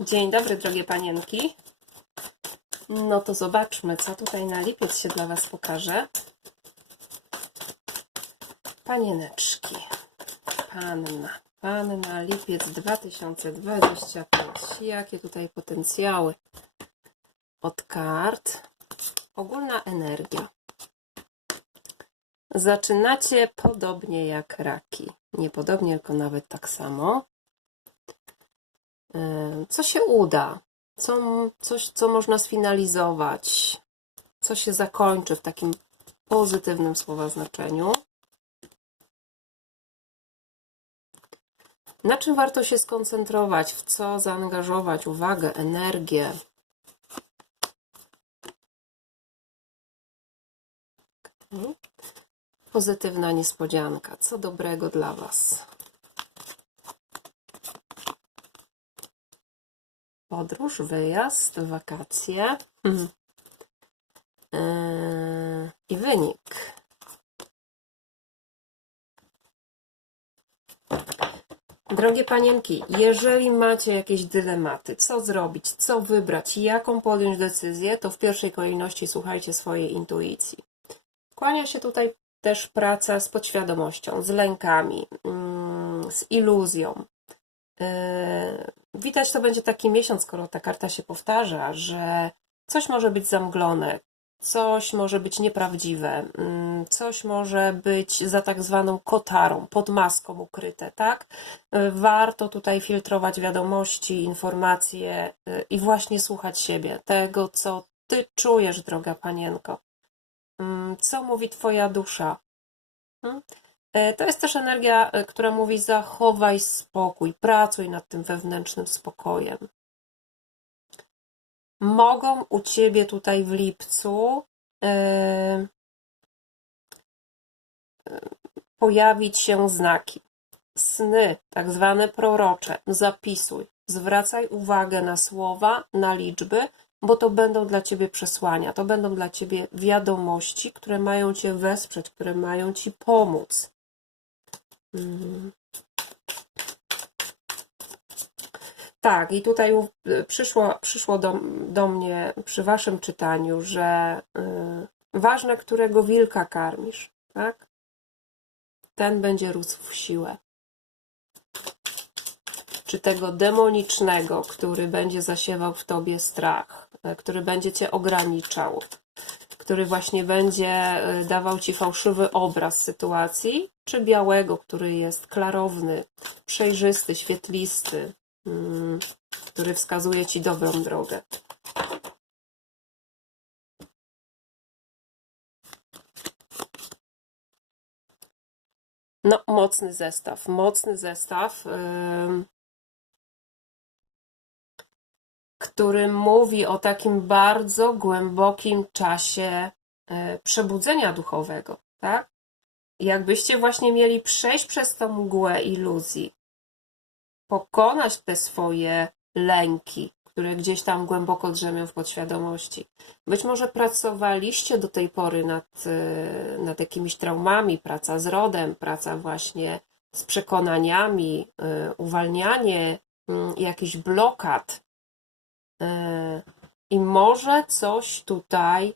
Dzień dobry, drogie panienki. No to zobaczmy, co tutaj na lipiec się dla Was pokaże. Panieneczki. Panna. Panna, lipiec 2025. Jakie tutaj potencjały od kart. Ogólna energia. Zaczynacie podobnie jak raki. Nie podobnie, tylko nawet tak samo. Yy, Co się uda? Co, coś, co można sfinalizować? Co się zakończy w takim pozytywnym słowa znaczeniu? Na czym warto się skoncentrować? W co zaangażować uwagę, energię? Mhm. Pozytywna niespodzianka. Co dobrego dla Was? Podróż, wyjazd, wakacje. Mhm. Yy, I wynik. Drogie panienki, jeżeli macie jakieś dylematy, co zrobić, co wybrać, jaką podjąć decyzję, to w pierwszej kolejności słuchajcie swojej intuicji. Kłania się tutaj też praca z podświadomością, z lękami, mm, z iluzją. Widać to będzie taki miesiąc, skoro ta karta się powtarza, że coś może być zamglone, coś może być nieprawdziwe, mm, coś może być za tak zwaną kotarą, pod maską ukryte, tak? Yy, Warto tutaj filtrować wiadomości, informacje yy, i właśnie słuchać siebie, tego, co ty czujesz, droga panienko. Mm, Co mówi twoja dusza? Hmm? E, To jest też energia, e, która mówi: zachowaj spokój, pracuj nad tym wewnętrznym spokojem. Mogą u ciebie tutaj w lipcu e, pojawić się znaki. Sny, tak zwane prorocze. Zapisuj. Zwracaj uwagę na słowa, na liczby, bo to będą dla ciebie przesłania, to będą dla ciebie wiadomości, które mają cię wesprzeć, które mają ci pomóc. Tak, i tutaj przyszło, przyszło do, do mnie przy waszym czytaniu, że y, ważne, którego wilka karmisz, tak? Ten będzie rósł w siłę. Czy tego demonicznego, który będzie zasiewał w tobie strach, y, który będzie cię ograniczał, który właśnie będzie y, dawał ci fałszywy obraz sytuacji, czy białego, który jest klarowny, przejrzysty, świetlisty, mm, który wskazuje ci dobrą drogę. No, mocny zestaw, mocny zestaw, który mówi o takim bardzo głębokim czasie y, przebudzenia duchowego, tak? Jakbyście właśnie mieli przejść przez tą mgłę iluzji, pokonać te swoje lęki, które gdzieś tam głęboko drzemią w podświadomości. Być może pracowaliście do tej pory nad, y, nad jakimiś traumami, praca z rodem, praca właśnie z przekonaniami, y, uwalnianie mm, jakichś blokad. Y, I może coś tutaj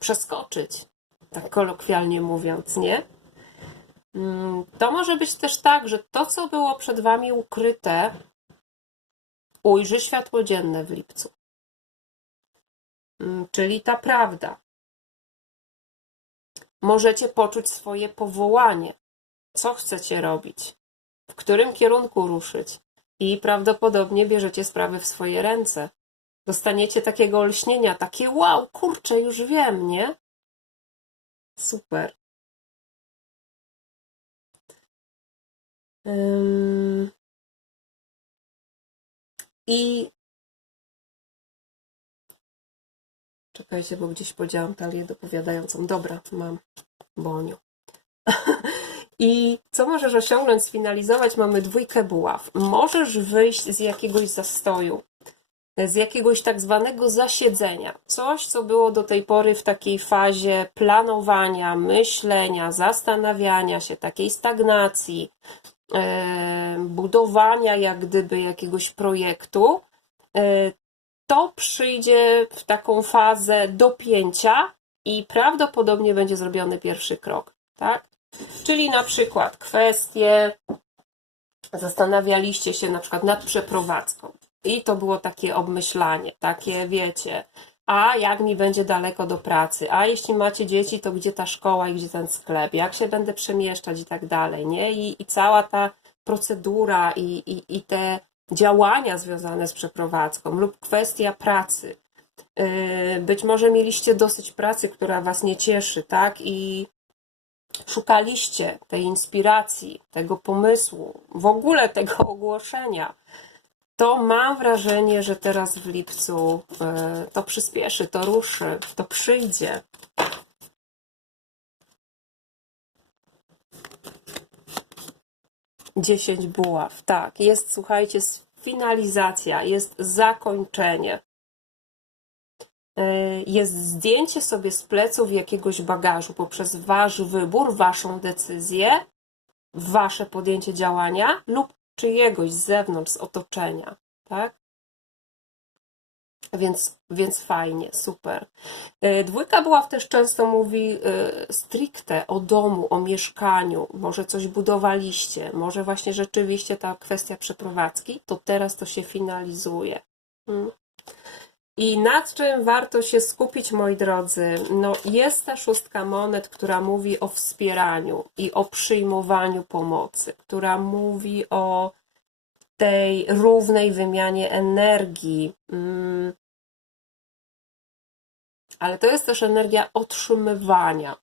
przeskoczyć, tak kolokwialnie mówiąc, nie? Mm, To może być też tak, że to, co było przed Wami ukryte, ujrzy światło dzienne w lipcu. Mm, Czyli ta prawda. Możecie poczuć swoje powołanie. Co chcecie robić? W którym kierunku ruszyć? I prawdopodobnie bierzecie sprawy w swoje ręce. Dostaniecie takiego olśnienia, takie wow, kurczę, już wiem, nie? Super. I czekajcie, bo gdzieś podziałam talię dopowiadającą. Dobra, mam Boniu. I co możesz osiągnąć, sfinalizować? Mamy dwójkę buław. Możesz wyjść z jakiegoś zastoju, z jakiegoś tak zwanego zasiedzenia. Coś, co było do tej pory w takiej fazie planowania, myślenia, zastanawiania się, takiej stagnacji, e, budowania jak gdyby jakiegoś projektu, y, to przyjdzie w taką fazę dopięcia i prawdopodobnie będzie zrobiony pierwszy krok, tak? Czyli na przykład kwestie, zastanawialiście się na przykład nad przeprowadzką i to było takie obmyślanie, takie wiecie, a jak mi będzie daleko do pracy, a jeśli macie dzieci, to gdzie ta szkoła i gdzie ten sklep, jak się będę przemieszczać i tak dalej, nie? I, i cała ta procedura i, i, i te działania związane z przeprowadzką lub kwestia pracy. Yy, Być może mieliście dosyć pracy, która Was nie cieszy, tak? I szukaliście tej inspiracji, tego pomysłu, w ogóle tego ogłoszenia. To mam wrażenie, że teraz w lipcu yy, to przyspieszy, to ruszy, to przyjdzie. Dziesięć buław, tak. Jest, słuchajcie, finalizacja, jest zakończenie. Yy, Jest zdjęcie sobie z pleców jakiegoś bagażu poprzez wasz wybór, waszą decyzję, wasze podjęcie działania lub czyjegoś z zewnątrz, z otoczenia, tak? Więc, więc fajnie, super. Yy, Dwójka buław też często mówi yy, stricte o domu, o mieszkaniu, może coś budowaliście, może właśnie rzeczywiście ta kwestia przeprowadzki, to teraz to się finalizuje. Mm. I nad czym warto się skupić, moi drodzy? No, jest ta szóstka monet, która mówi o wspieraniu i o przyjmowaniu pomocy, która mówi o tej równej wymianie energii. Mm. Ale to jest też energia otrzymywania.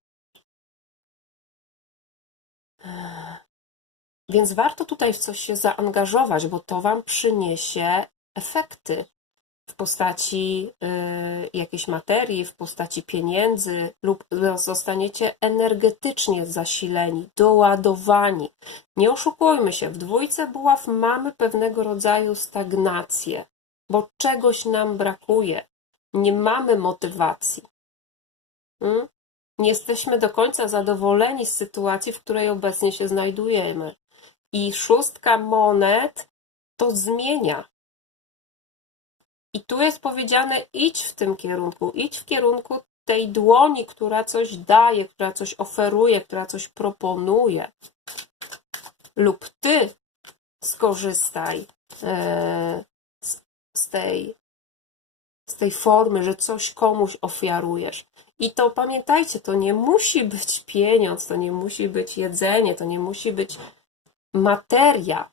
Więc warto tutaj w coś się zaangażować, bo to Wam przyniesie efekty w postaci y, jakiejś materii, w postaci pieniędzy, lub zostaniecie energetycznie zasileni, doładowani. Nie oszukujmy się, w dwójce buław mamy pewnego rodzaju stagnację, bo czegoś nam brakuje. Nie mamy motywacji. Mm? Nie jesteśmy do końca zadowoleni z sytuacji, w której obecnie się znajdujemy. I szóstka monet to zmienia. I tu jest powiedziane: idź w tym kierunku, idź w kierunku tej dłoni, która coś daje, która coś oferuje, która coś proponuje. Lub ty skorzystaj e, z, tej, z tej formy, że coś komuś ofiarujesz. I to pamiętajcie, to nie musi być pieniądz, to nie musi być jedzenie, to nie musi być materia.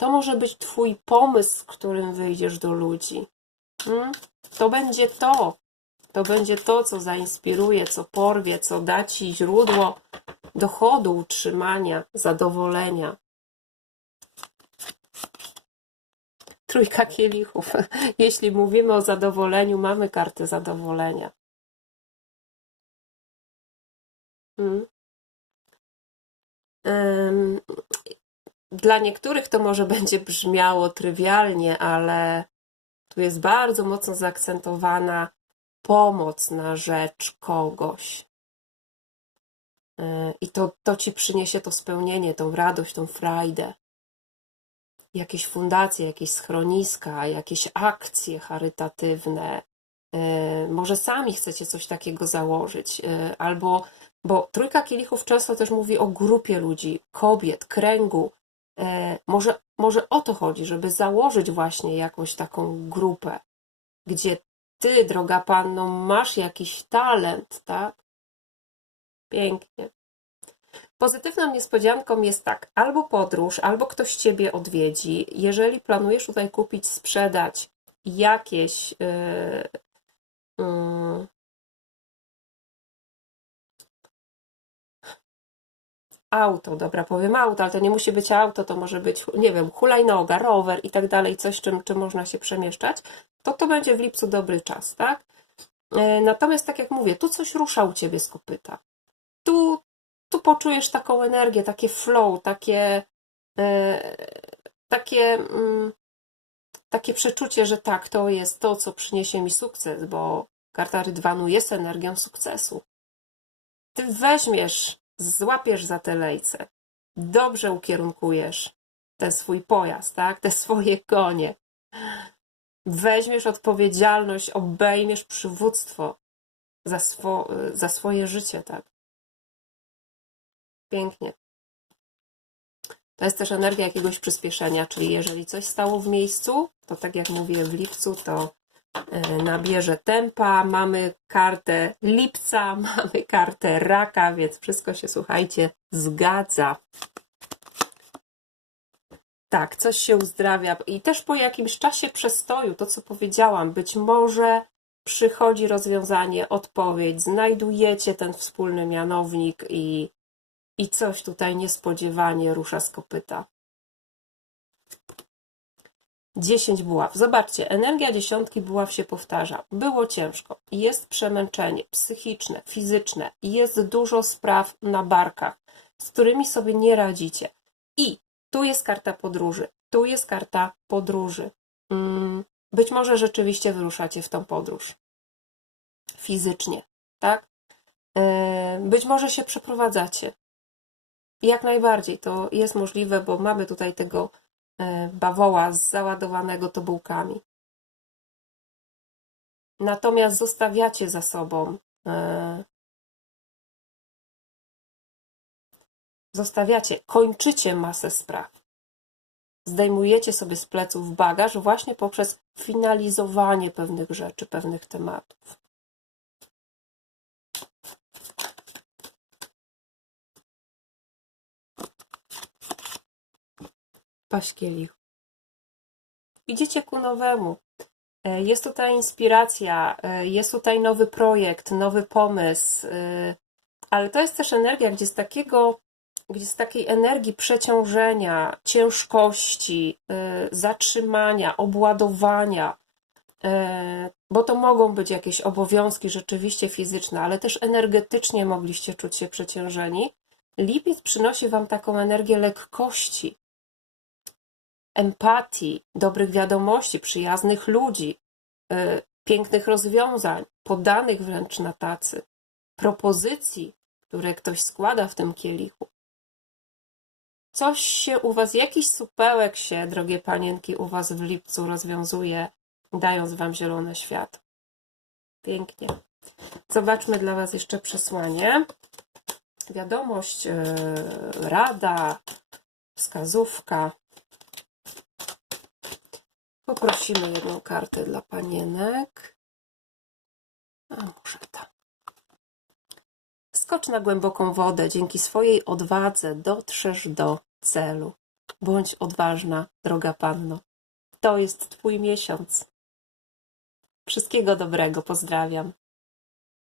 To może być Twój pomysł, z którym wyjdziesz do ludzi. Mm? To będzie to. To będzie to, co zainspiruje, co porwie, co da Ci źródło dochodu, utrzymania, zadowolenia. Trójka kielichów. Jeśli mówimy o zadowoleniu, mamy kartę zadowolenia. Mm. Dla niektórych to może będzie brzmiało trywialnie, ale tu jest bardzo mocno zaakcentowana pomoc na rzecz kogoś. Yy, I to, to ci przyniesie to spełnienie, tą radość, tą frajdę. Jakieś fundacje, jakieś schroniska, jakieś akcje charytatywne. Yy, Może sami chcecie coś takiego założyć, yy, albo bo trójka kielichów często też mówi o grupie ludzi, kobiet, kręgu. E, Może, może o to chodzi, żeby założyć właśnie jakąś taką grupę, gdzie ty, droga panno, masz jakiś talent, tak? Pięknie. Pozytywną niespodzianką jest tak, albo podróż, albo ktoś ciebie odwiedzi. Jeżeli planujesz tutaj kupić, sprzedać jakieś yy, yy, auto, dobra, powiem auto, ale to nie musi być auto, to może być, nie wiem, hulajnoga, rower i tak dalej, coś, czym, czym można się przemieszczać, to to będzie w lipcu dobry czas, tak? E, Natomiast, tak jak mówię, tu coś rusza u Ciebie z kopyta. Tu, tu poczujesz taką energię, takie flow, takie, e, takie, mm, takie przeczucie, że tak, to jest to, co przyniesie mi sukces, bo karta Rydwanu jest energią sukcesu. Ty weźmiesz, złapiesz za te lejce, dobrze ukierunkujesz ten swój pojazd, tak? Te swoje konie. weźmiesz odpowiedzialność, obejmiesz przywództwo za, swo, za swoje życie, tak? Pięknie. To jest też energia jakiegoś przyspieszenia, czyli jeżeli coś stało w miejscu, to tak jak mówię w lipcu, to nabierze tempa. Mamy kartę lipca, mamy kartę raka, więc wszystko się, słuchajcie, zgadza. Tak, coś się uzdrawia i też po jakimś czasie przestoju, to co powiedziałam, być może przychodzi rozwiązanie, odpowiedź, znajdujecie ten wspólny mianownik i, i coś tutaj niespodziewanie rusza z kopyta. 10 buław. Zobaczcie, energia dziesiątki buław się powtarza. Było ciężko, jest przemęczenie psychiczne, fizyczne, jest dużo spraw na barkach, z którymi sobie nie radzicie. I tu jest karta podróży, tu jest karta podróży. Mm, Być może rzeczywiście wyruszacie w tą podróż fizycznie, tak? E, Być może się przeprowadzacie. Jak najbardziej to jest możliwe, bo mamy tutaj tego bawoła załadowanego tobułkami. Natomiast zostawiacie za sobą e, zostawiacie, kończycie masę spraw. Zdejmujecie sobie z pleców bagaż właśnie poprzez finalizowanie pewnych rzeczy, pewnych tematów. Paśkielich. Idziecie ku nowemu. E, Jest tutaj inspiracja, e, jest tutaj nowy projekt, nowy pomysł, e, ale to jest też energia, gdzie z takiego, gdzie z takiej energii przeciążenia, ciężkości, zatrzymania, obładowania, bo to mogą być jakieś obowiązki rzeczywiście fizyczne, ale też energetycznie mogliście czuć się przeciążeni. Lipiec przynosi Wam taką energię lekkości, empatii, dobrych wiadomości, przyjaznych ludzi, y, pięknych rozwiązań, podanych wręcz na tacy, propozycji, które ktoś składa w tym kielichu. Coś się u Was, jakiś supełek się, drogie panienki, u Was w lipcu rozwiązuje, dając Wam zielone światło. Pięknie. Zobaczmy dla Was jeszcze przesłanie. Wiadomość, y, rada, wskazówka. Poprosimy jedną kartę dla panienek. A może ta. Skocz na głęboką wodę. Dzięki swojej odwadze dotrzesz do celu. Bądź odważna, droga panno. To jest Twój miesiąc. Wszystkiego dobrego. Pozdrawiam.